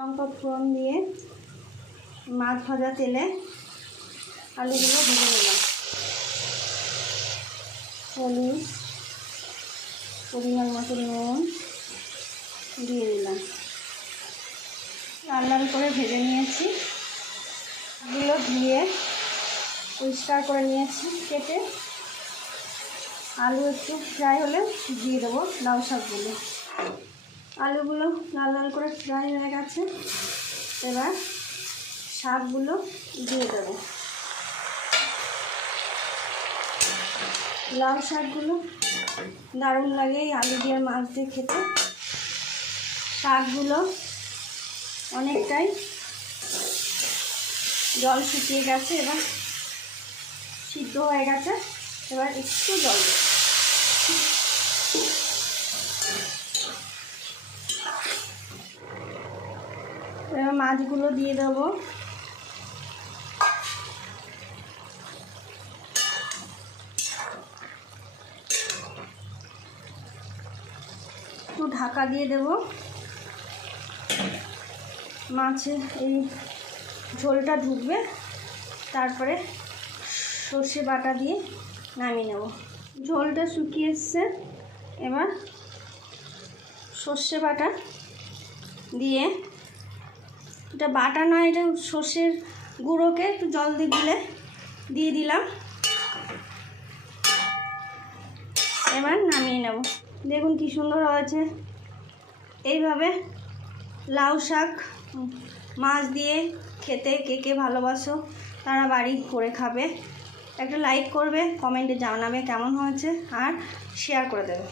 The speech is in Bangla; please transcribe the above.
লঙ্কা ফোড়ন দিয়ে মাছ ভাজা তেলে আলুগুলো ভেজে নিলাম। হলুদ, পরিমাণ মতো নুন দিয়ে দিলাম। লাল লাল করে ভেজে নিয়েছি। এগুলো ধুয়ে পরিষ্কার করে নিয়েছি কেটে। আলু একটু ফ্রাই হলে দিয়ে দেবো লাউ শাকগুলো। আলুগুলো লাল লাল করে ফ্রাই হয়ে গেছে। এবার শাকগুলো দিয়ে দেবো। লাউ শাকগুলো দারুণ লাগে এই আলু দিয়ে মাছ দিয়ে খেতে। শাকগুলো অনেকটাই জল শুকিয়ে গেছে, এবার সিদ্ধ হয়ে গেছে। এবার একটু জল দেব। এবার মাছগুলো দিয়ে দেবো। একটু ঢাকা দিয়ে দেব। মাছে এই ঝোলটা ঢুকবে, তারপরে সর্ষে বাটা দিয়ে নামিয়ে নেব। ঝোলটা শুকিয়ে এসছে। এবার সর্ষে বাটা দিয়ে, এটা বাটা নয়, এটা সর্ষের গুঁড়োকে একটু জল দিয়ে গুলে দিয়ে দিলাম। এবার নামিয়ে নেব। দেখুন কি সুন্দর হয়েছে। এইভাবে লাউ শাক মাছ দিয়ে খেতে কে কে ভালোবাসো তারা বাড়ি করে খাবে। একটা লাইক করবে, কমেন্টে জানাবে কেমন হয়েছে, আর শেয়ার করে দেবে।